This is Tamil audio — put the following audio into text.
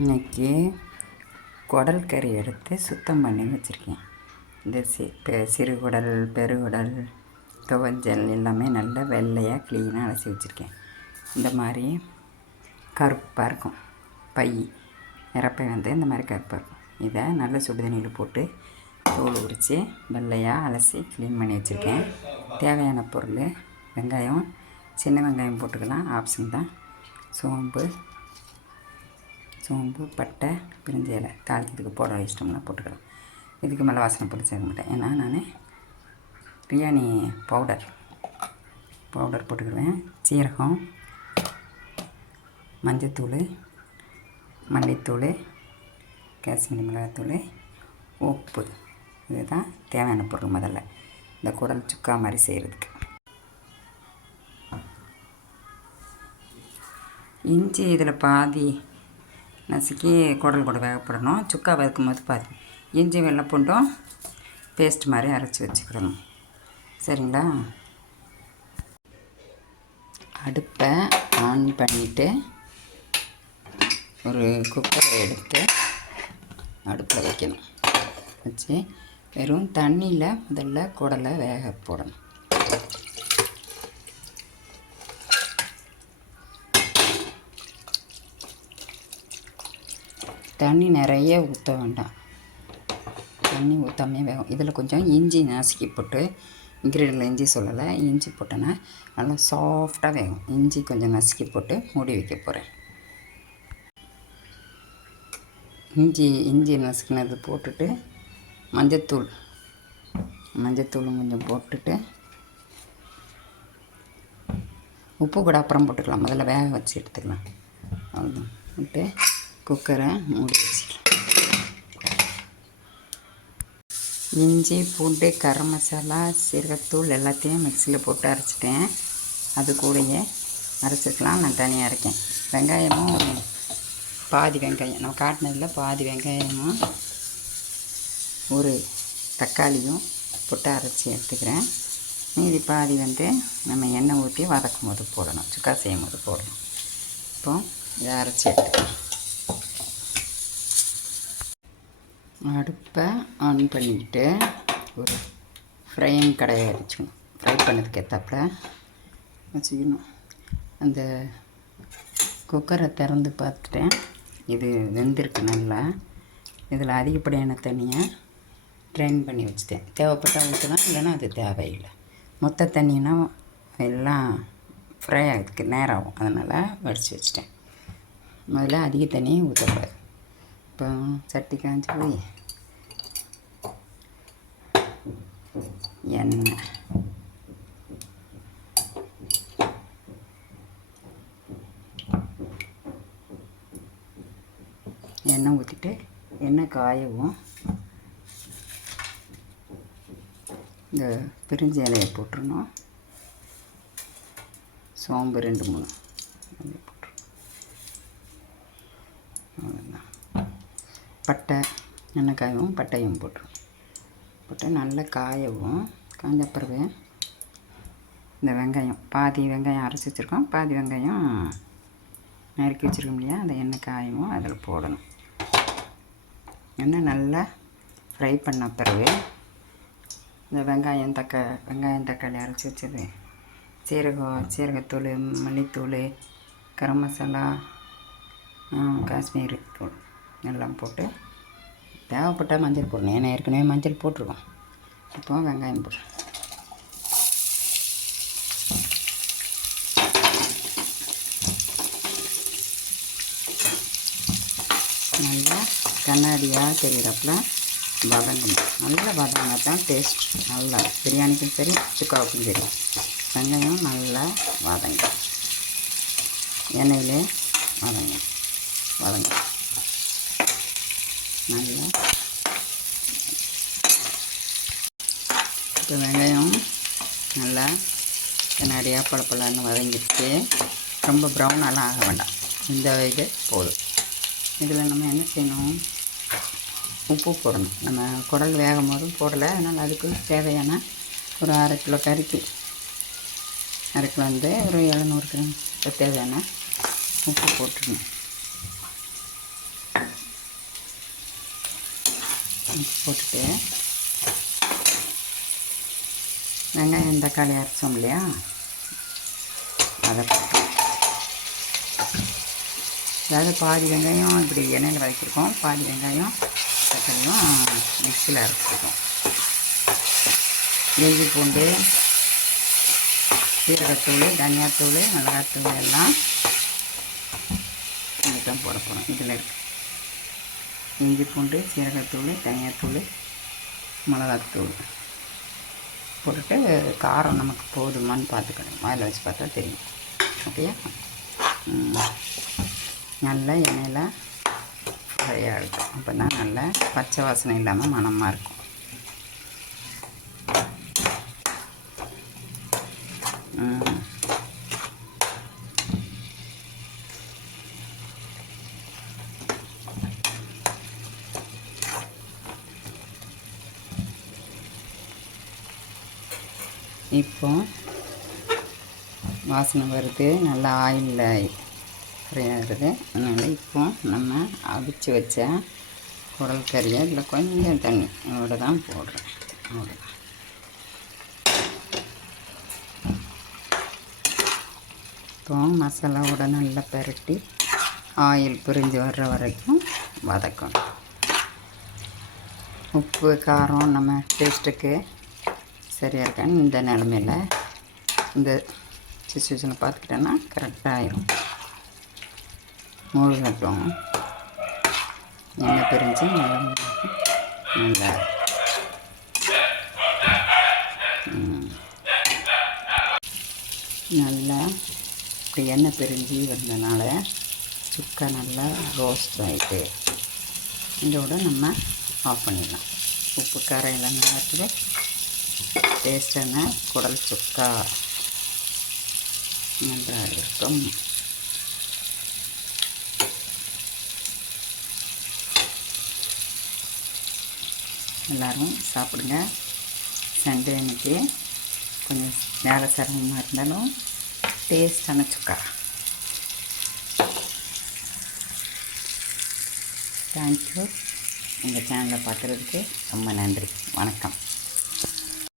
இன்றைக்கி குடல் கறி எடுத்து சுத்தம் பண்ணி வச்சுருக்கேன். இந்த சிறுகுடல், பெருகுடல், துவஞ்சல் எல்லாமே நல்லா வெள்ளையாக க்ளீனாக அலசி வச்சுருக்கேன். இந்த மாதிரி கருப்பாக இருக்கும். இறப்பை வந்து இந்த மாதிரி கருப்பாக இருக்கும். இதை நல்ல சுடு தண்ணியில் போட்டு தோல் உரித்து வெள்ளையாக அலசி க்ளீன் பண்ணி வச்சுருக்கேன். தேவையான பொருள்: வெங்காயம், சின்ன வெங்காயம் போட்டுக்கலாம், ஆப்ஷன் தான். சோம்பு, பட்டை, பிரிஞ்ச இலை தாளிக்கிறதுக்கு போட இஷ்டம்னா போட்டுக்கலாம். இதுக்கு மேலே வாசனை பொடி சேர்க்க மாட்டேன், ஏன்னா நான் பிரியாணி பவுடர் போட்டுக்கிடுவேன். சீரகம், மஞ்சத்தூள், மல்லித்தூள், காஷ்மீரி மிளகாத்தூள், உப்பு, இதுதான் தேவையான பொருள். முதல்ல இந்த குடல் சுக்கா மாதிரி செய்கிறதுக்கு இஞ்சி இதில் பாதி நசுக்கி குடல் கூட வேகப்படணும். சுக்கா வதக்கும் போது பாதி இஞ்சி வெள்ளைப்பூண்டும் பேஸ்ட் மாதிரி அரைச்சி வச்சுக்கிடணும். சரிங்களா? அடுப்பை ஆன் பண்ணிவிட்டு ஒரு குக்கரை எடுத்து அடுப்பில் வைக்கணும். வச்சு வெறும் தண்ணியில் முதல்ல குடலை வேக போடணும். தண்ணி நிறைய ஊற்ற வேண்டாம், தண்ணி ஊற்றாமே வேகும். இதில் கொஞ்சம் இஞ்சி நசுக்கி போட்டு, இன்க்ரீடியன்ட் இஞ்சி சொல்லலை, இஞ்சி போட்டோன்னா நல்லா சாஃப்டாக வேகும். இஞ்சி கொஞ்சம் நசுக்கி போட்டு மூடி வைக்க போகிறேன். இஞ்சி நசுக்கினது போட்டுட்டு மஞ்சத்தூளும் கொஞ்சம் போட்டுட்டு, உப்பு கூட அப்புறம் போட்டுக்கலாம், முதல்ல வேக வச்சு எடுத்துக்கலாம். அவ்வளோதான். விட்டு குக்கரை மூடி வச்சுக்கலாம். இஞ்சி, பூண்டு, கரம் மசாலா, சீரகத்தூள் எல்லாத்தையும் மிக்சியில் போட்டு அரைச்சிட்டேன். அது கூடயே அரைச்சிக்கலாம். நான் தனியாக இருக்கேன். வெங்காயமும் பாதி வெங்காயம், நம்ம காட்டினதில் பாதி வெங்காயமும் ஒரு தக்காளியும் போட்டு அரைச்சி எடுத்துக்கிறேன். மீதி பாதி வந்து நம்ம எண்ணெய் ஊற்றி வதக்கும் போது போடணும், சுக்கா செய்யும் போது போடணும். இப்போ இதை அரைச்சி எடுத்துக்கலாம். அடுப்பை ஆன் பண்ணிக்கிட்டு ஒரு ஃப்ரையிங் கடாயை வச்சுக்கணும். ஃப்ரை பண்ணதுக்கு ஏற்றாப்புல வச்சுக்கணும். அந்த குக்கரை திறந்து பார்த்துட்டேன், இது வெந்திருக்கு நல்லா. இதில் அதிகப்படியான தண்ணியை ட்ரைன் பண்ணி வச்சுட்டேன். தேவைப்பட்டால் ஊற்றலாம், இல்லைன்னா அது தேவையில்லை. மொத்த தண்ணினா எல்லாம் ஃப்ரை ஆகிறதுக்கு நேரம் ஆகும், அதனால் வடித்து வச்சுட்டேன். முதல்ல அதிக தண்ணியை ஊற்றக்கூடாது. இப்போ சட்டி காய்ச்சி போய் எண்ணெய் ஊற்றிட்டு எண்ணெய் காயவும் இந்த பிரிஞ்ச இலையை போட்டுருணும். சோம்பு 2-3 போட்டுருணும். அவ்வளோதான். பட்டை, எண்ணெய் காயவும் பட்டையும் போட்டு நல்லா காயவும். காய்ஞ்ச பிறகு இந்த வெங்காயம், பாதி வெங்காயம் அரைச்சி வச்சுருக்கோம், பாதி வெங்காயம் நறுக்கி வச்சுருக்கோம் இல்லையா, அந்த எண்ணெய் காயவும் அதில் போடணும். எண்ணெய் நல்லா ஃப்ரை பண்ண பிறகு இந்த வெங்காயம் தக்காளி அரைச்சி வச்சது, சீரகத்தூள், மல்லித்தூள், கரம் மசாலா, காஷ்மீரி தூள் எல்லாம் போட்டு, தேவைப்பட்டால் மஞ்சள் போடணும். ஏன்னா ஏற்கனவே மஞ்சள் போட்டிருக்கோம். இப்போ வெங்காயம் போடுறேன். நல்லா கண்ணாடியாக தெரிகிறப்பல வதங்கணும். நல்லா வதங்கினா தான் டேஸ்ட். நல்லா பிரியாணிக்கும் சரி, சுக்காவுக்கும் சரி, வெங்காயம் நல்லா வதங்கும். எண்ணெயிலே வதங்க நல்லா. இப்போ வெங்காயம் நல்லா கண்ணாடியாக பழப்பழன்னு வதங்கிட்டு, ரொம்ப ப்ரௌனெல்லாம் ஆக வேண்டாம். இந்த இது போதும். இதில் நம்ம என்ன செய்யணும், உப்பு போடணும். நம்ம குடல் வேகும் போதும் போடலை, அதனால் அதுக்கு தேவையான ஒரு 1/2 கிலோ கறிக்கு வந்து ஒரு 700 கிராம் தேவையான உப்பு போட்டுடணும். போட்டுட்டு வெங்காயம் தக்காளி அரைச்சோம் இல்லையா, அதை அதாவது பாதி வெங்காயம் இப்படி எண்ணெயில் வதக்கியிருக்கோம், பாதி வெங்காயம் தக்காளியும் மிக்சியில் அரைச்சிருக்கோம். இஞ்சி பூண்டு சீரகத்தூள் தனியாத்தூள் மிளகாத்தூள் எல்லாம் இதுதான் போட போகிறோம். இதில் இருக்குது இஞ்சி பூண்டு சீரகத்தூள் தனியாத்தூள் மிளகாத்தூள் போட்டுட்டு காரம் நமக்கு போதுமான்னு பார்த்துக்கணும். வாயில் வச்சு பார்த்தா தெரியும். ஓகேயா? நல்லா எண்ணெயில் ஃப்ரை ஆகிடும். அப்போ தான் நல்லா பச்சை வாசனை இல்லாமல் மணமாக இருக்கும். இப்போ வாசனை வருது, நல்லா ஆயிலில் ஃப்ரை ஆகுது. அதனால் இப்போ நம்ம அவிச்சு வச்ச குடல் கறியை இதில் கொஞ்சம் தண்ணியோடு தான் போடுறோம். அவ்வளோ இப்போ மசாலாவோட நல்லா பெரட்டி ஆயில் பிரிஞ்சு வர்ற வரைக்கும் வதக்கணும். உப்பு காரம் நம்ம டேஸ்ட்டுக்கு சரியாக இருக்கான்னு இந்த நிலமையில் இந்த சிச்சுவேஷனில் பார்த்துக்கிட்டோன்னா கரெக்டாக ஆயிடும். மூழ்கட்டும், எண்ணெய் பிரிஞ்சு நல்லா நல்லா இப்படி எண்ணெய் பிரிஞ்சு வந்ததுனால சுக்கா நல்லா ரோஸ்ட் ஆகிட்டு இதோட நம்ம ஆஃப் பண்ணிடலாம். உப்பு காரம் எல்லாம் நல்லா இருக்குது. டேஸ்டான குடல் சுக்கா நன்றாக இருக்கும். எல்லோரும் சாப்பிடுங்க. சண்டே அன்றைக்கி கொஞ்சம் வேலை சிரமமாக இருந்தாலும் டேஸ்டான சுக்கா. தேங்க்யூ. எங்கள் சேனலை பார்க்குறதுக்கு ரொம்ப நன்றி. வணக்கம்.